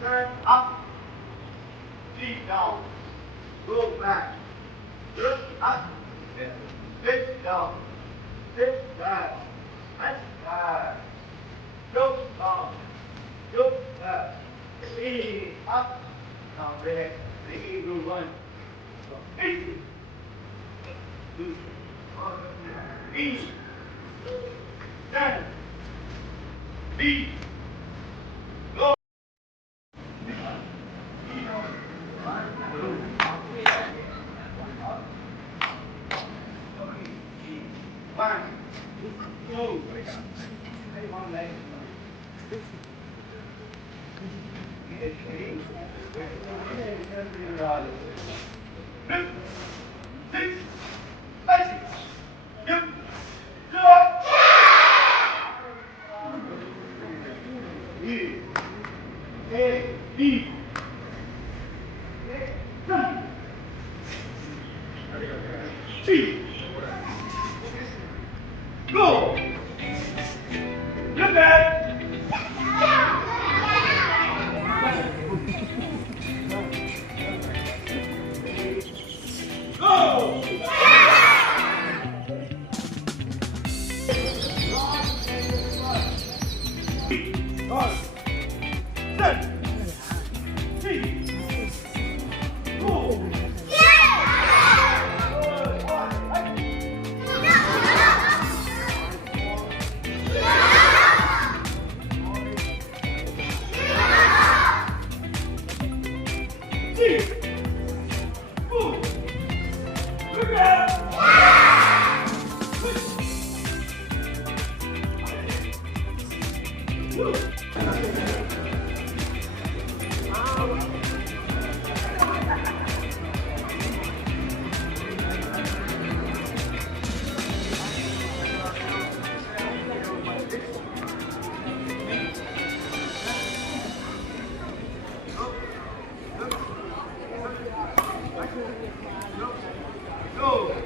Turn up, feet down, go back, look up, sit down, sit back, and back, look down, look back, feet up, now relax, the eagle one, easy, easy, stand, feet, go. One, two, one leg. Go! Look at go!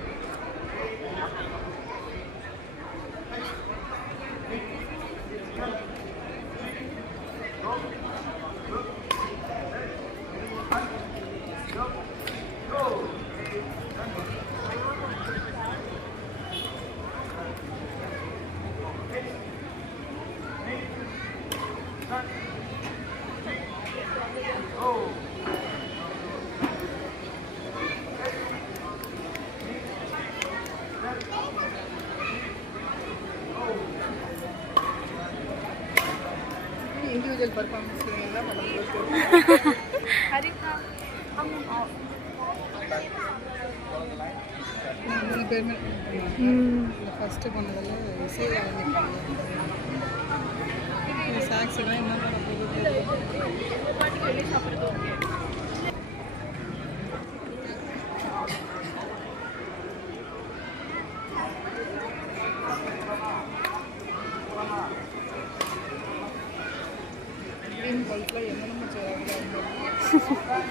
Individual performance first பண்ணதில் இசை சாக்ஸ்லாம் என்ன பண்ண போகுது பல்கில் என்னென்ன செய்கிறாங்க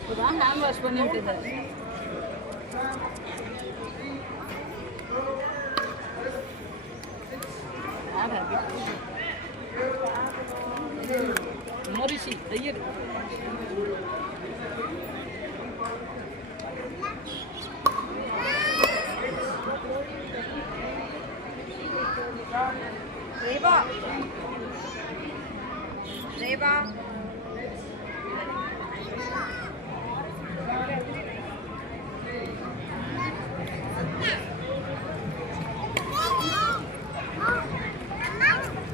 இப்போதான் ஹேண்ட் வாஷ் பண்ணி விட்டுது. மொரிஷி ஐயர் ரேவா ரேவா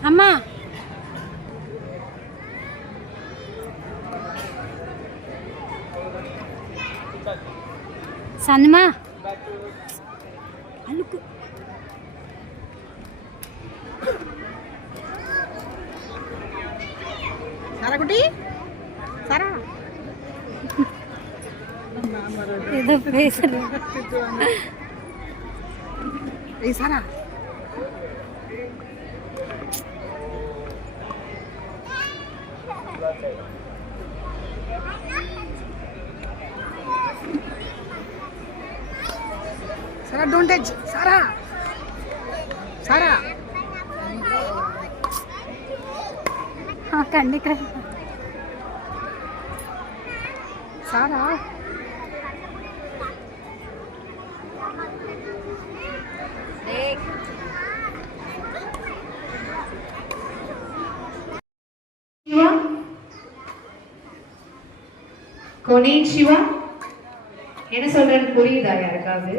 அம்மா சந்தமா அழுக்கு சாரா குட்டி சாரா ஏதோ பேசுறேன். ஏய் சாரா Sarah, don't touch. Sarah. Sarah. हाँ करने का. Sarah. देख. கொனிச்சிவா என்ன சொல்றேன்னு புரியுதா யாருக்காவது?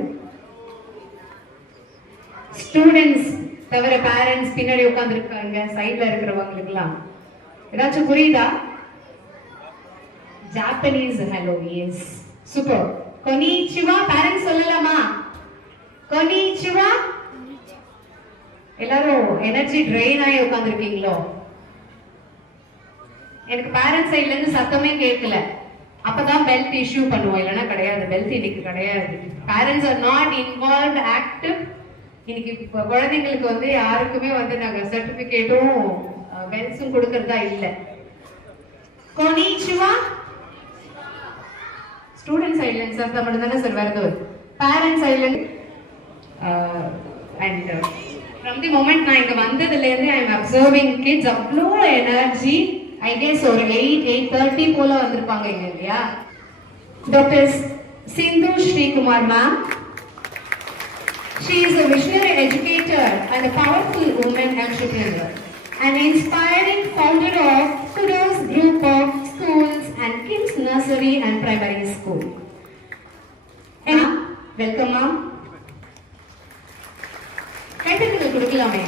ஸ்டூடெண்ட்ஸ் தவிர பேரண்ட்ஸ் பின்னாடி உட்காந்துருக்காங்க சைட்ல இருக்கிறவங்களுக்குலாம் ஏதாச்சும் புரியுதா? Japanese hello yes super. கொனிச்சிவா பேரண்ட்ஸ் சொல்லலாமா? கொனிச்சிவா. எல்லாரும் எனர்ஜி ட்ரெயின் ஆகி உட்காந்துருக்கீங்களோ? எனக்கு பேரண்ட்ஸ் சைட்ல இருந்து சத்தமே கேட்கல. அப்பதான் பெல்ட் இஷ்யூ பண்ணுவோம், இல்லைன்னா கிடையாது. பெல்ட் இன்னைக்கு கிடையாது. Parents are not involve active. இன்னைக்கு குழந்தைங்களுக்கு வந்து யாருக்குமே வந்து நாங்க சர்டிபிகேட்டும் பெல்ட்ஸும் கொடுக்கறதா இல்ல. கொனிச்சிவா. ஸ்டூடெண்ட் சைட்ல சார் மட்டும் தானே சார் வருது. பேரண்ட்ஸ் சைட்ல அண்ட் ஃப்ரம் தி மொமெண்ட் நான் இங்க வந்ததுல இருந்து ஐ எம் அப்சர்விங் கிட்ஸ் அவ்வளோ எனர்ஜி. I guess ஒரு 8:30 போல வந்திருப்பாங்க இங்க இல்லையா? டாக்டர் சிந்து Sreekumar ma'am. She is a visionary educator and a powerful woman entrepreneur, an inspiring founder of Kudos Group of Schools and Kids Nursery and Primary School. And welcome ma'am. கைத்தட்டல் கொடுக்கலாமே.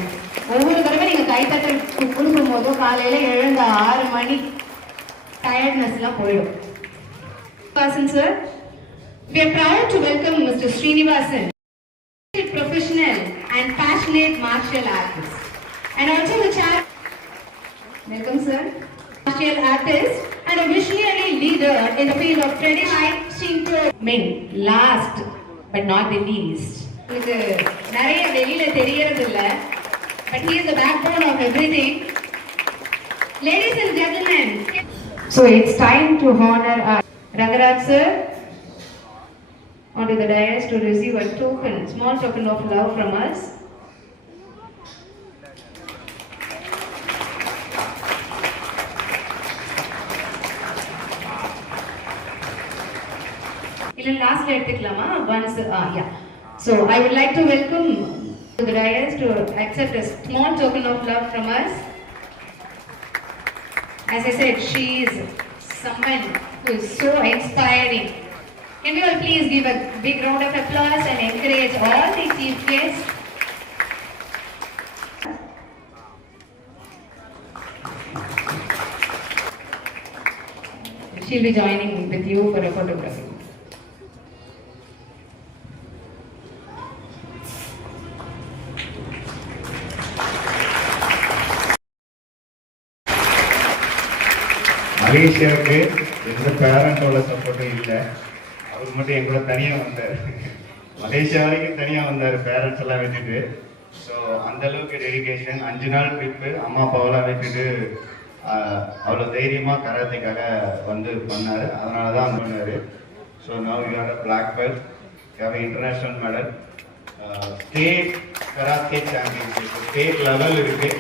ஒவ்வொரு தடவை நீங்க கைத்தட்டல் கொடுக்கும் போதும் காலையில எழுந்த 6 மணி டயர்ட்னஸ் எல்லாம் போயிடும். Srinivasan sir, we are proud to welcome Mr. Srinivasan, professional and passionate martial artist, and also the chair. Welcome sir, martial artist and a visionary leader in the field of traditional Shinto men. Last but not the least, இது நிறைய வெளியில தெரியறது இல்ல. But he is the backbone of everything. Ladies and gentlemen, so it's time to honor our Rangaraj sir onto the dais to receive a token, small token of love from us. Illa last la eduthukalama once yeah. So I would like to welcome to the dais to accept a small token of love from us. As I said, she is someone who is so inspiring. Can we all please give a big round of applause and encourage all the chief guests? she'll be joining with you for a photography. மலேசியாவுக்கு எந்த பேரண்டோட சப்போர்ட்டும் இல்லை. அவர் மட்டும் என் கூட தனியாக வந்தார். மலேசியா வரைக்கும் தனியாக வந்தார் பேரண்ட்ஸ் எல்லாம் விட்டுட்டு. ஸோ அந்தளவுக்கு டெடிகேஷன். 5 நாள் ட்ரிப்பு அம்மா அப்பாவெல்லாம் விட்டுட்டு அவ்வளோ தைரியமாக கராத்தேக்காக வந்து பண்ணார். அதனால தான் வந்து பண்ணார். So now you are a black belt, you have international medal, state karate championship, state level இருக்குது,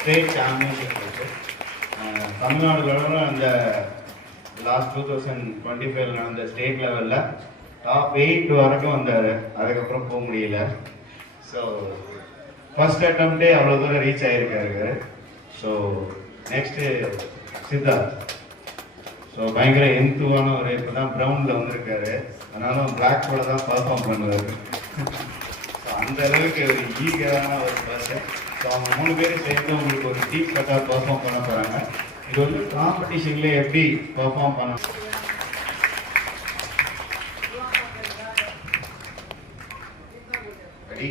ஸ்டேட் சாம்பியன்ஷிப் இருக்குது. தமிழ்நாடுல அந்த லாஸ்ட் 2025 நடந்த ஸ்டேட் லெவலில் டாப் 8 வரைக்கும் வந்தார். அதுக்கப்புறம் போக முடியல. ஸோ ஃபர்ஸ்ட் அட்டம்ப்டே அவ்வளோ தூரம் ரீச் ஆகிருக்காரு. So next Siddharth. ஸோ பயங்கர எந்துவான ஒரு இப்போ தான் ப்ரௌனில் வந்திருக்காரு. அதனால பிளாக் கூட தான் பர்ஃபார்ம் பண்ணுவார். ஸோ அந்த அளவுக்கு ஒரு ஈகரான ஒரு பர்சன். ஸோ அவங்க 3 பேரும் சேர்ந்து உங்களுக்கு ஒரு டீப் கட்டாக பர்ஃபார்ம் பண்ண போகிறாங்க. இது வந்து காம்படிஷன்ல எப்படி பெர்ஃபார்ம் பண்ண ready.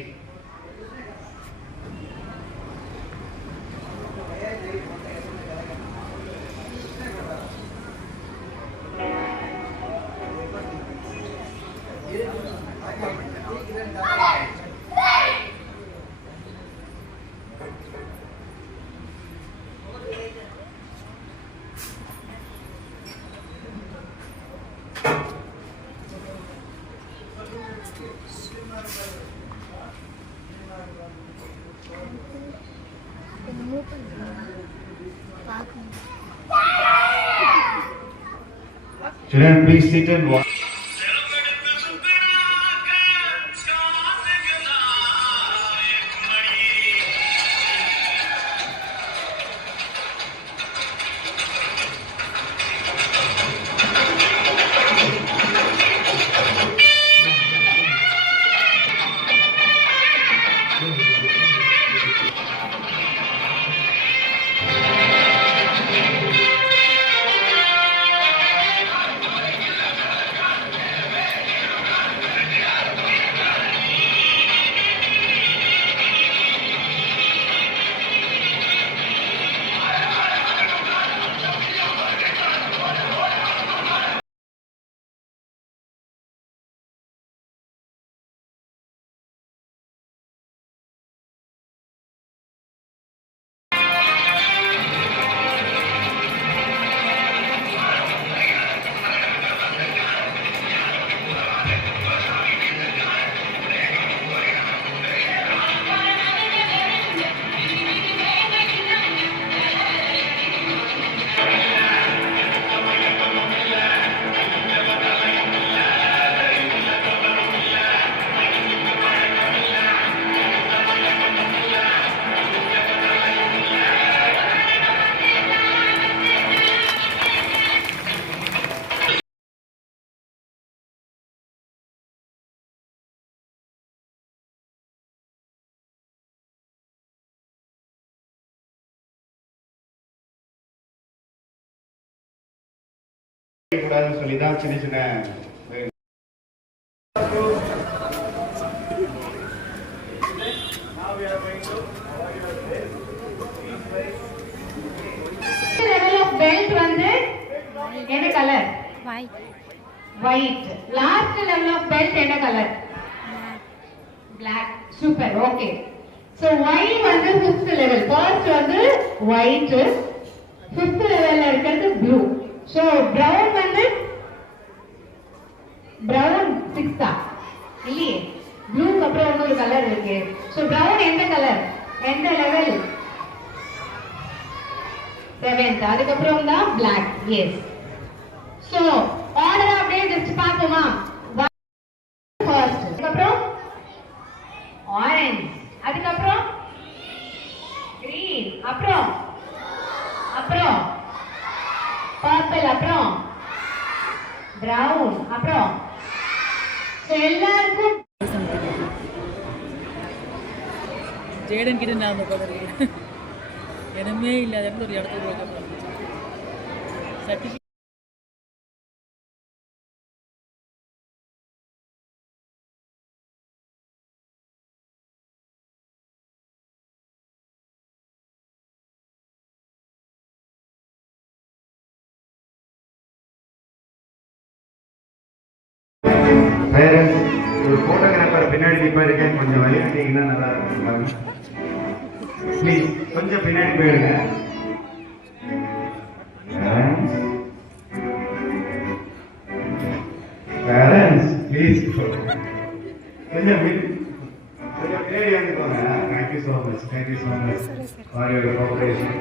Children, please sit and watch. கூடாதுன்னு சொல்லி தான் சின்ன சின்ன level of belt வந்து என்ன colour? White. White. Last level of belt என்ன colour? Black. Super. Okay. So Y வந்து 5th level. First வந்து white. 5th levelல இருக்கிறது blue. So brown வந்து brown 6th இல்லையே. blue அப்புறம் இன்னொரு கலர் இருக்கு. So brown எந்த கலர்? எந்த லெவல்? 7th. அதுக்கப்புறம் தான் black. Yes. So ஆர்டர் அப்படியே ஜஸ்ட் பாப்போமா? ஃபர்ஸ்ட், அதுக்கப்புறம் ஆரஞ்சு, அதுக்கப்புறம் கிரீன், அப்புறம் பர்பிள், அப்புறம் பிரவுன், அப்புறம் எல்லாருக்கும் ஜேடன் கிட்ட நான் அந்த பக்கம் இடமே இல்லாத இடத்துல ஒரு இடத்துல சர்டிஃபிகேட் பேரண்ட்ஸ் ஒரு ஃபோட்டோகிராஃபர் பின்னாடி நிப்பாருக்கேன், கொஞ்சம் வழியாட்டிங்கன்னா நல்லா இருக்கும். ப்ளீஸ் கொஞ்சம் பின்னாடி போயிடுங்க. பேரண்ட்ஸ் ப்ளீஸ் கொஞ்சம் பின்னாடி வந்துக்கோங்க. Thank you so much, thank you so much for your cooperation.